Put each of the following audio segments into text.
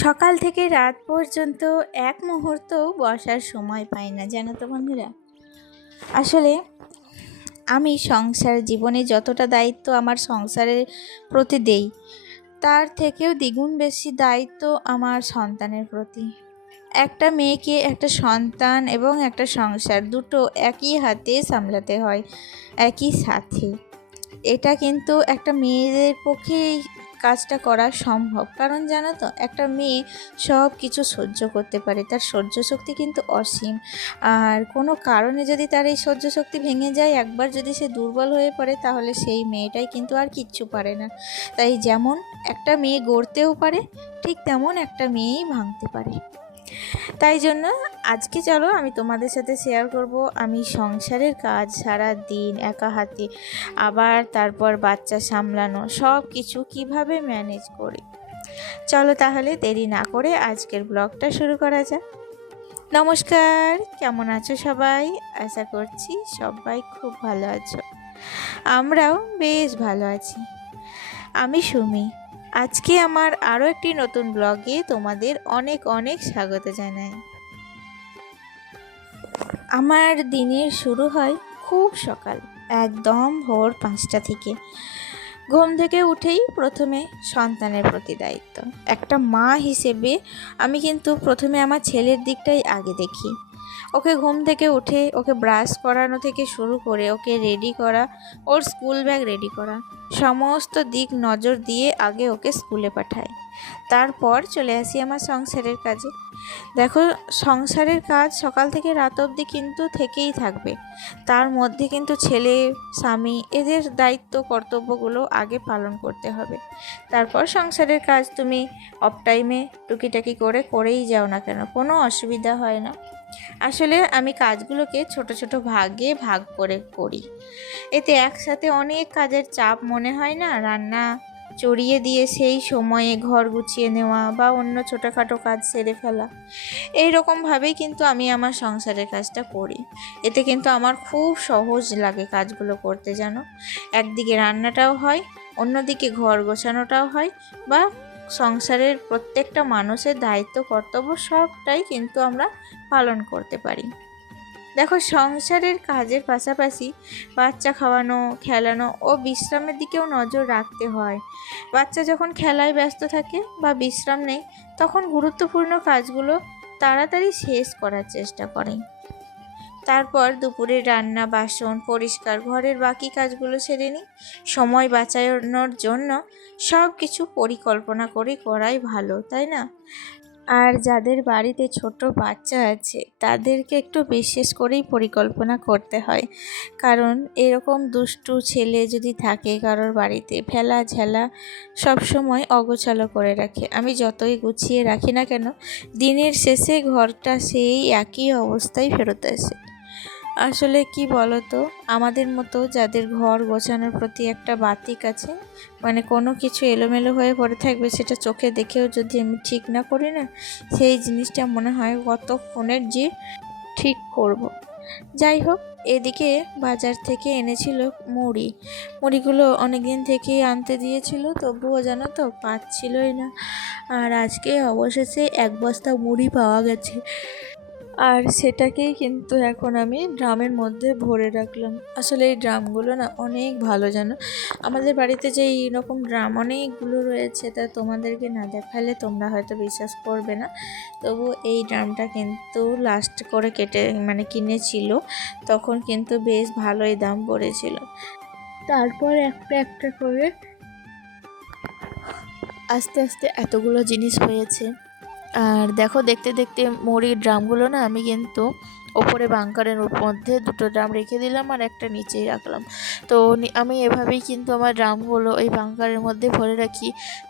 সকাল থেকে রাত পর্যন্ত এক মুহূর্তও বসার সময় পাই না, জানো তো বন্ধুরা। আসলে আমি সংসার জীবনে যতটা দায়িত্ব আমার সংসারের প্রতি দেই, তার থেকেও দ্বিগুণ বেশি দায়িত্ব আমার সন্তানের প্রতি। একটা মেয়েকে, একটা সন্তান এবং একটা সংসার দুটো একই হাতে সামলাতে হয়, একই সাথে। এটা কিন্তু একটা মেয়েদের পক্ষেই কাজটা করা সম্ভব, কারণ জানো তো একটা মেয়ে সব কিছু সহ্য করতে পারে, তার সহ্য শক্তি কিন্তু অসীম। আর কোনো কারণে যদি তার এই সহ্য শক্তি ভেঙে যায়, একবার যদি সে দুর্বল হয়ে পড়ে, তাহলে সেই মেয়েটাই কিন্তু আর কিচ্ছু পারে না। তাই যেমন একটা মেয়ে গড়তেও পারে, ঠিক তেমন একটা মেয়েই ভাঙতে পারে। তাই জন্য আজকে চলো আমি তোমাদের সাথে শেয়ার করব আমি সংসারের কাজ সারা দিন একা হাতে, আবার তারপর বাচ্চা সামলানো, সব কিছু কীভাবে ম্যানেজ করি। চলো তাহলে দেরি না করে আজকের ব্লগটা শুরু করা যাক। নমস্কার, কেমন আছো সবাই? আশা করছি সবাই খুব ভালো আছো। আমরাও বেশ ভালো আছি। আমি সুমি। আজকে আমার আরও একটি নতুন ব্লগে তোমাদের অনেক অনেক স্বাগত জানাই। আমার দিনের শুরু হয় খুব সকাল, একদম ভোর 5টা থেকে। ঘুম থেকে উঠেই প্রথমে সন্তানের প্রতি দায়িত্ব। একটা মা হিসেবে আমি কিন্তু প্রথমে আমার ছেলের দিকটাই আগে দেখি। ওকে ঘুম থেকে উঠে ওকে ব্রাশ করানো থেকে শুরু করে ওকে রেডি করা, ওর স্কুল ব্যাগ রেডি করা, সমস্ত দিক নজর দিয়ে আগে ওকে স্কুলে পাঠাই। তারপর চলে আসি আমার সংসারের কাজে। দেখো, সংসারের কাজ সকাল থেকে রাত অবধি কিন্তু থেকেই থাকবে। তার মধ্যে কিন্তু ছেলে, স্বামী, এদের দায়িত্ব কর্তব্যগুলো আগে পালন করতে হবে। তারপর সংসারের কাজ তুমি অফ টাইমে টুকিটাকি করেই যাও না কেন, কোনো অসুবিধা হয় না। আসলে আমি কাজগুলোকে ছোট ছোট ভাগে ভাগ করে করি, এতে একসাথে অনেক কাজের চাপ মনে হয় না। রান্না চড়িয়ে দিয়ে সেই সময়ে ঘর গুছিয়ে নেওয়া বা অন্য ছোটোখাটো কাজ সেরে ফেলা, এই রকমভাবেই কিন্তু আমি আমার সংসারের কাজটা করি। এতে কিন্তু আমার খুব সহজ লাগে কাজগুলো করতে, জানো। একদিকে রান্নাটাও হয়, অন্যদিকে ঘর গোছানোটাও হয়, বা সংসারের প্রত্যেকটা মানুষের দায়িত্ব কর্তব্য সবটাই কিন্তু আমরা পালন করতে পারি। দেখো, সংসারের কাজের পাশাপাশি বাচ্চা খাওয়ানো, খেলানো ও বিশ্রামের দিকেও নজর রাখতে হয়। বাচ্চা যখন খেলায় ব্যস্ত থাকে বা বিশ্রাম নেই, তখন গুরুত্বপূর্ণ কাজগুলো তাড়াতাড়ি শেষ করার চেষ্টা করেন। তারপর দুপুরে রান্না, বাসন পরিষ্কার, ঘরের বাকি কাজগুলো সেরে নিই। সময় বাঁচানোর জন্য সব কিছু পরিকল্পনা করে করাই ভালো, তাই না? আর যাদের বাড়িতে ছোট বাচ্চা আছে, তাদেরকে একটু বিশেষ করেই পরিকল্পনা করতে হয়, কারণ এরকম দুষ্টু ছেলে যদি থাকে কারোর বাড়িতে, ফেলা ঝেলা সবসময় অগোছালো করে রাখে। আমি যতই গুছিয়ে রাখি না কেন, দিনের শেষে ঘরটা সেই একই অবস্থায় ফেরত আসে। আসলে কি বলতো, আমাদের মতো যাদের ঘর গোছানোর প্রতি একটা বাতিক আছে, মানে কোনো কিছু এলোমেলো হয়ে পড়ে থাকবে, সেটা চোখে দেখেও যদি আমি ঠিক না করি না, সেই জিনিসটা মনে হয় কতক্ষণের যে ঠিক করব। যাই হোক, এদিকে বাজার থেকে এনেছিল মুড়িগুলো অনেক দিন থেকেই আনতে দিয়েছিল, তবুও জানো তো পাচ্ছিলই না। আর আজকে অবশেষে 1 বস্তা মুড়ি পাওয়া গেছে। আর সেটাকেই কিন্তু এখন আমি ড্রামের মধ্যে ভরে রাখলাম। আসলে এই ড্রামগুলো না অনেক ভালো, জানো। আমাদের বাড়িতে যে এইরকম ড্রাম অনেকগুলো রয়েছে, তা তোমাদেরকে না দেখালে তোমরা হয়তো বিশ্বাস করবে না। তবু এই ড্রামটা কিন্তু লাস্ট করে কিনেছিল, তখন কিন্তু বেশ ভালোই দাম পড়েছিল। তারপর একটা একটা করে আস্তে আস্তে এতগুলো জিনিস হয়েছে। আর দেখো, দেখতে দেখতে মুড়ির ড্রামগুলো না আমি কিন্তু ওপরে বাঙ্কারের মধ্যে 2টো ড্রাম রেখে দিলাম আর একটা নিচেই রাখলাম। তো আমি এভাবেই কিন্তু আমার ড্রামগুলো এই বাঙ্কারের মধ্যে ভরে রাখি।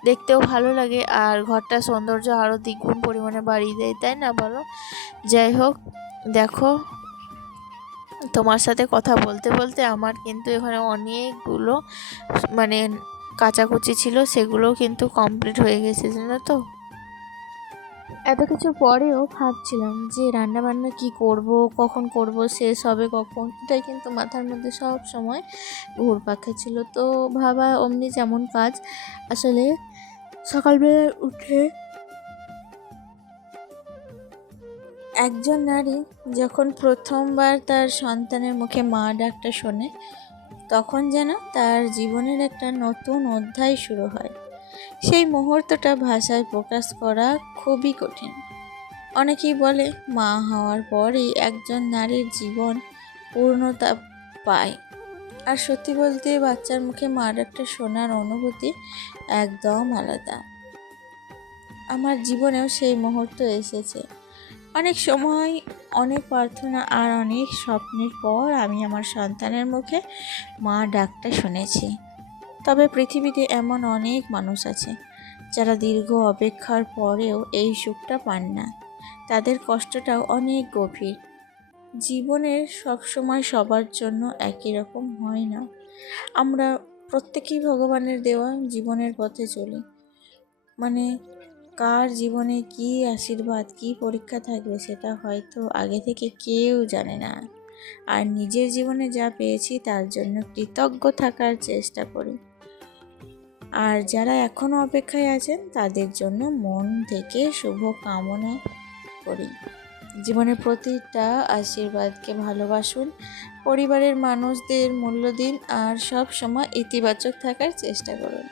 দেখতেও ভালো লাগে আর ঘরটা সৌন্দর্য আরও দ্বিগুণ পরিমাণে বাড়িয়ে দেয়, তাই না বলো? যাই হোক, দেখো, তোমার সাথে কথা বলতে বলতে আমার কিন্তু এখানে অনেকগুলো কাচাকুচি ছিল, সেগুলোও কিন্তু কমপ্লিট হয়ে গেছে, জানো তো। এত কিছুর পরেও ভাবছিলাম যে রান্নাবান্না কি করব, কখন করব, শেষ হবে কখন, এটাই কিন্তু মাথার মধ্যে সব সময় ঘুরপাক খাচ্ছিল। তো ভাবা অমনি যেমন কাজ। আসলে সকালবেলা উঠে একজন নারী যখন প্রথমবার তার সন্তানের মুখে মা ডাকটা শোনে, তখন যেন তার জীবনের একটা নতুন অধ্যায় শুরু হয়। সেই মুহূর্তটা ভাষায় প্রকাশ করা খুবই কঠিন। অনেকেই বলে মা হওয়ার পরই একজন নারীর জীবন পূর্ণতা পায়। আর সত্যি বলতে বাচ্চার মুখে মা ডাকটা শোনার অনুভূতি একদম আলাদা। আমার জীবনেও সেই মুহূর্ত এসেছে। অনেক সময়, অনেক প্রার্থনা আর অনেক স্বপ্নের পর আমি আমার সন্তানের মুখে মা ডাকটা শুনেছি। তবে পৃথিবীতে এমন অনেক মানুষ আছে যারা দীর্ঘ অপেক্ষার পরেও এই সুখটা পান না। তাদের কষ্টটাও অনেক গভীর। জীবনের সবসময় সবার জন্য একই রকম হয় না। আমরা প্রত্যেকেই ভগবানের দেওয়া জীবনের পথে চলি। মানে কার জীবনে কী আশীর্বাদ, কী পরীক্ষা থাকবে সেটা হয়তো আগে থেকে কেউ জানে না। আর নিজের জীবনে যা পেয়েছি তার জন্য কৃতজ্ঞ থাকার চেষ্টা করি। আর যারা এখনও অপেক্ষায় আছেন তাদের জন্য মন থেকে শুভ কামনা করি। জীবনের প্রতিটা আশীর্বাদকে ভালোবাসুন, পরিবারের মানুষদের মূল্য দিন, আর সব সময় ইতিবাচক থাকার চেষ্টা করুন।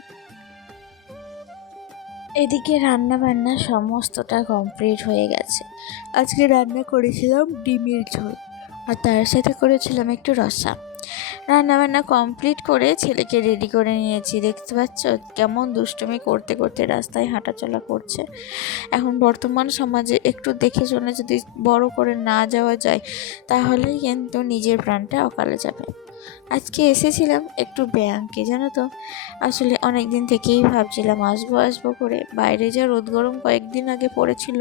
এদিকে রান্না বান্না সমস্তটা কমপ্লিট হয়ে গেছে। আজকে রান্না করেছিলাম ডিমের ঝোল, আর তার সাথে করেছিলাম একটু রসা। রান্নাবান্না কমপ্লিট করে ছেলেকে রেডি করে নিয়েছি। দেখতে পাচ্ছ কেমন দুষ্টুমি করতে করতে রাস্তায় হাঁটাচলা করছে। এখন বর্তমান সমাজে একটু দেখে শুনে যদি বড় করে না যাওয়া যায়, তাহলেই কিন্তু নিজের প্রাণটা অকালে যাবে। আজকে এসেছিলাম একটু ব্যাংকে, জানো তো। আসলে অনেক দিন থেকেই ভাবছিলাম আসবো করে। বাইরে যা রোদ গরম কয়েকদিন আগে পড়েছিল,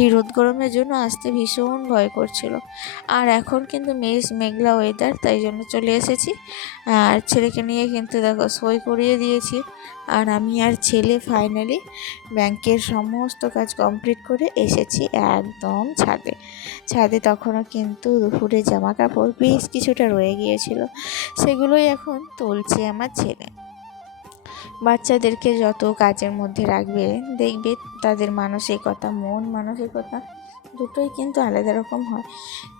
এই রোদ গরমের জন্য আসতে ভীষণ ভয় করছিল। আর এখন কিন্তু মেঘলা ওয়েদার, তাই জন্য চলে এসেছি। আর ছেলেকে নিয়ে কিন্তু দেখো সই করিয়ে দিয়েছি। আর আমি আর ছেলে ফাইনালি ব্যাংকের সমস্ত কাজ কমপ্লিট করে এসেছি একদম ছাদে তখনও কিন্তু দুপুরে জামা কাপড় বেশ কিছুটা রয়ে গিয়েছিল, সেগুলোই এখন তুলছে আমার ছেলে। বাচ্চাদেরকে যত কাজের মধ্যে রাখবে, দেখবে তাদের মন মানসিকতা দুটোই কিন্তু আলাদা রকম হয়।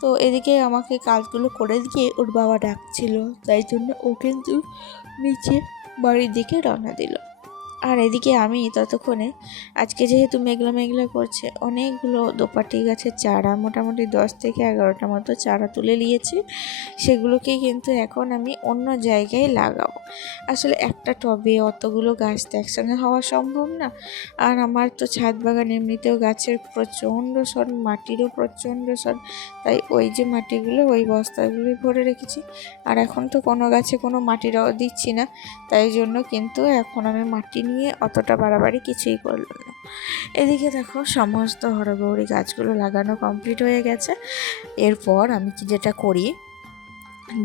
তো এদিকে আমাকে কাজগুলো করে দিয়ে ওর বাবা ডাকছিল, তাই জন্য ও কিন্তু নিচে বাড়ির দিকে রওনা দিল। আর এদিকে আমি ততক্ষণে, আজকে যেহেতু মেঘলা করছে, অনেকগুলো দোপাটি গাছের চারা, মোটামুটি 10 থেকে 11টা মতো চারা তুলে নিয়েছি। সেগুলোকেই কিন্তু এখন আমি অন্য জায়গায় লাগাবো। আসলে একটা টবে অতগুলো গাছ তো একসঙ্গে হওয়া সম্ভব না। আর আমার তো ছাদ বাগান এমনিতেও গাছের প্রচণ্ড শন, মাটিরও প্রচণ্ড শন। তাই ওই যে মাটিগুলো ওই বস্তাগুলোই ভরে রেখেছি। আর এখন তো কোনো গাছে কোনো মাটিরাও দিচ্ছি না, তাই জন্য কিন্তু এখন আমি মাটি নিয়ে অতটা বাড়াবাড়ি কিছুই করলাম না। এদিকে দেখো সমস্ত হরগৌরি গাছগুলো লাগানো কমপ্লিট হয়ে গেছে। এরপর আমি যেটা করি,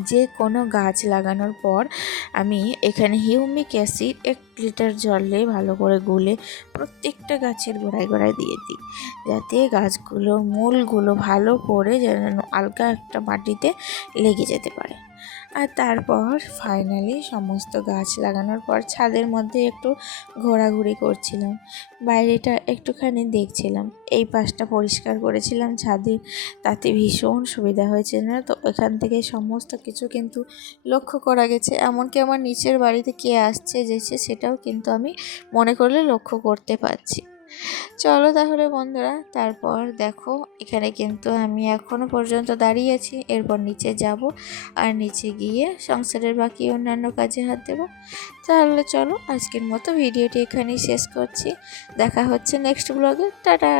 যে কোনো গাছ লাগানোর পর আমি এখানে হিউমিক অ্যাসিড 1 লিটার জলে ভালো করে গুলে প্রত্যেকটা গাছের গোড়ায় দিয়ে দিই, যাতে গাছগুলোর মূলগুলো ভালো করে যেন হালকা একটা মাটিতে লেগে যেতে পারে। আর তারপর ফাইনালি সমস্ত গাছ লাগানোর পর ছাদের মধ্যে একটু ঘোরাঘুরি করছিলাম, বাইরেটা একটুখানি দেখছিলাম। এই পাশটা পরিষ্কার করেছিলাম ছাদে, তাতে ভীষণ সুবিধা হয়েছে না তো। এখান থেকে সমস্ত কিছু কিন্তু লক্ষ্য করা গেছে, এমনকি আমার নিচের বাড়িতে কে আসছে যেছে সেটাও কিন্তু আমি মনে করলে লক্ষ্য করতে পারছি। চলো তাহলে বন্ধুরা, তারপর দেখো এখানে কিন্তু আমি এখনও পর্যন্ত দাঁড়িয়ে আছি। এরপর নিচে যাব, আর নিচে গিয়ে সংসারের বাকি অন্যান্য কাজে হাত দেব। তাহলে চলো আজকের মতো ভিডিওটি এখানেই শেষ করছি। দেখা হচ্ছে নেক্সট ব্লগে। টাটা।